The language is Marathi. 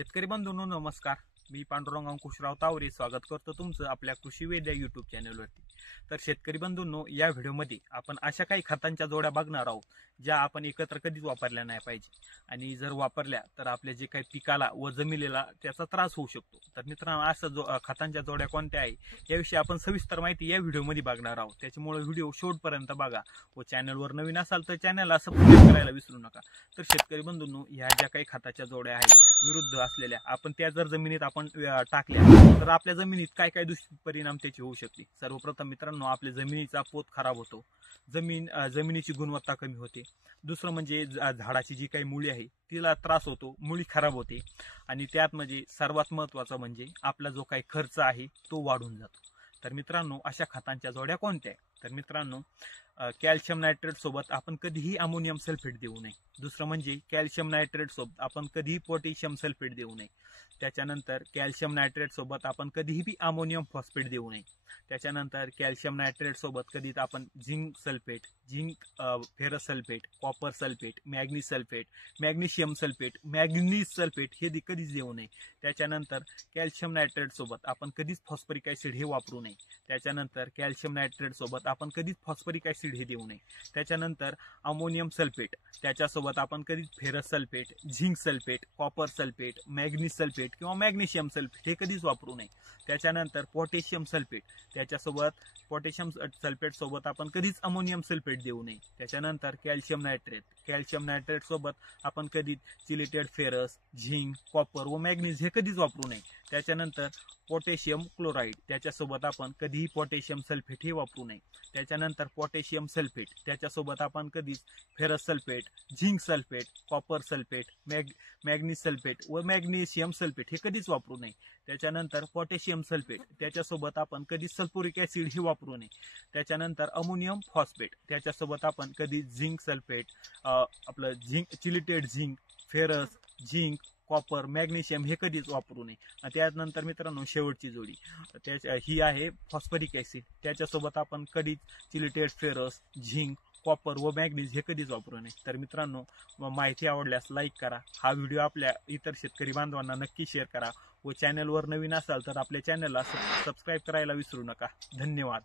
शेतकरी बंधूंनो नमस्कार. मी पांडुरंग अंकुशराव तावरे स्वागत करतो तुमचं आपल्या कृषी वेद्या यूट्यूब चॅनलवरती. तर शेतकरी बंधूंनो, या व्हिडिओमध्ये आपण अशा काही खतांच्या जोड्या बघणार आहोत ज्या आपण एकत्र कधीच वापरल्या नाही पाहिजे, आणि जर वापरल्या तर आपल्या जे काही पिकाला व जमिनीला त्याचा त्रास होऊ शकतो. तर मित्रांनो, अशा खतांच्या जोड्या कोणत्या आहे याविषयी आपण सविस्तर माहिती या व्हिडिओमध्ये बघणार आहोत. त्याच्यामुळे व्हिडिओ शेवटपर्यंत बघा व चॅनलवर नवीन असाल तर चॅनलला सबस्क्राईब करायला विसरू नका. तर शेतकरी बंधूंनो, ह्या ज्या काही खताच्या जोड्या आहेत विरुद्ध असलेल्या, आपण त्या जर जमिनीत आपण टाकल्या तर आपल्या जमिनीत काय काय दुष्परिणाम त्याचे होऊ शकते. सर्वप्रथम मित्रांनो, आपल्या जमिनीचा पोत खराब होतो, जमिनीची गुणवत्ता कमी होते. दुसरं म्हणजे झाडाची जी काही मुळी आहे तिला त्रास होतो, मुळी खराब होते. आणि त्यात म्हणजे सर्वात महत्त्वाचं म्हणजे आपला जो काही खर्च आहे तो वाढून जातो. तर मित्रांनो, अशा खतांच्या जोड्या कोणत्या आहेत? तर मित्रांनो, कॅल्शियम नायट्रेट सोबत आपण कधीही अमोनियम सल्फेट देऊ नये. दुसरं म्हणजे कॅल्शियम नायट्रेट सोबत आपण कधीही पोटॅशियम सल्फेट देऊ नये. त्याच्यानंतर कॅल्शियम नायट्रेट सोबत आपण कधीही बी अमोनियम फॉस्फेट देऊ नये. त्याच्यानंतर कॅल्शियम नायट्रेट सोबत कधीच आपण zinc sulphate, ferrous sulphate, copper sulphate, manganese sulphate, magnesium sulphate, manganese sulphate हे कधीच देऊ नये. त्याच्यानंतर कॅल्शियम नायट्रेट सोबत आपण कधीच फॉस्फरिक ॲसिड हे वापरू नये. त्याच्यानंतर कॅल्शियम नायट्रेट सोबत आपण कधीच फॉस्फरिक ॲसिड हे देऊ नये. त्याच्यानंतर अमोनियम सल्फेट, त्याच्यासोबत आपण कधीच ferrous sulphate, zinc sulphate, copper sulphate, manganese sulphate किंवा मॅग्नेशियम सल्फेट हे कधीच वापरू नये. त्याच्यानंतर पोटॅशियम सल्फेट, त्याच्यासोबत पोटॅशियम सल्फेट सोबत आपण कधीच अमोनियम सल्फेट देऊ नये. त्याच्यानंतर कॅल्शियम नायट्रेट सोबत आपण कधीच चिलेटेड फेरस, झिंक, कॉपर व मॅग्नीज हे कधीच वापरू नये. त्याच्यानंतर पोटॅशियम क्लोराईड, त्याच्यासोबत आपण कधीही पोटॅशियम सल्फेट हे वापरू नये. त्याच्यानंतर पोटॅशियम सल्फेट, त्याच्यासोबत आपण कधीच ferrous sulphate, zinc sulphate, copper sulphate, manganese sulphate व मॅग्नेशियम सल्फेट हे कधीच वापरू नये. त्याच्यानंतर पोटॅशियम सल्फेट, त्याच्यासोबत आपण कधीच सल्फ्युरिक ॲसिड हे वापरू नये. त्याच्यानंतर अमोनियम फॉस्फेट, त्याच्यासोबत आपण कधी झिंक सल्फेट, आपलं chelated zinc, ferrous, zinc, copper, magnesium हे कधीच वापरू नये. त्यानंतर मित्रांनो, शेवटची जोडी ही आहे फॉस्फरिक ॲसिड, त्याच्यासोबत आपण कधीच चिलेटेड फेरस, झिंक, कॉपर व मॅग्नीज हे कधीच वापरू नये. तर मित्रांनो, माहिती आवडल्यास लाईक करा, हा व्हिडिओ आपल्या इतर शेतकरी बांधवांना नक्की शेअर करा व चॅनलवर नवीन असाल तर आपल्या चॅनलला सबस्क्राईब करायला विसरू नका. धन्यवाद.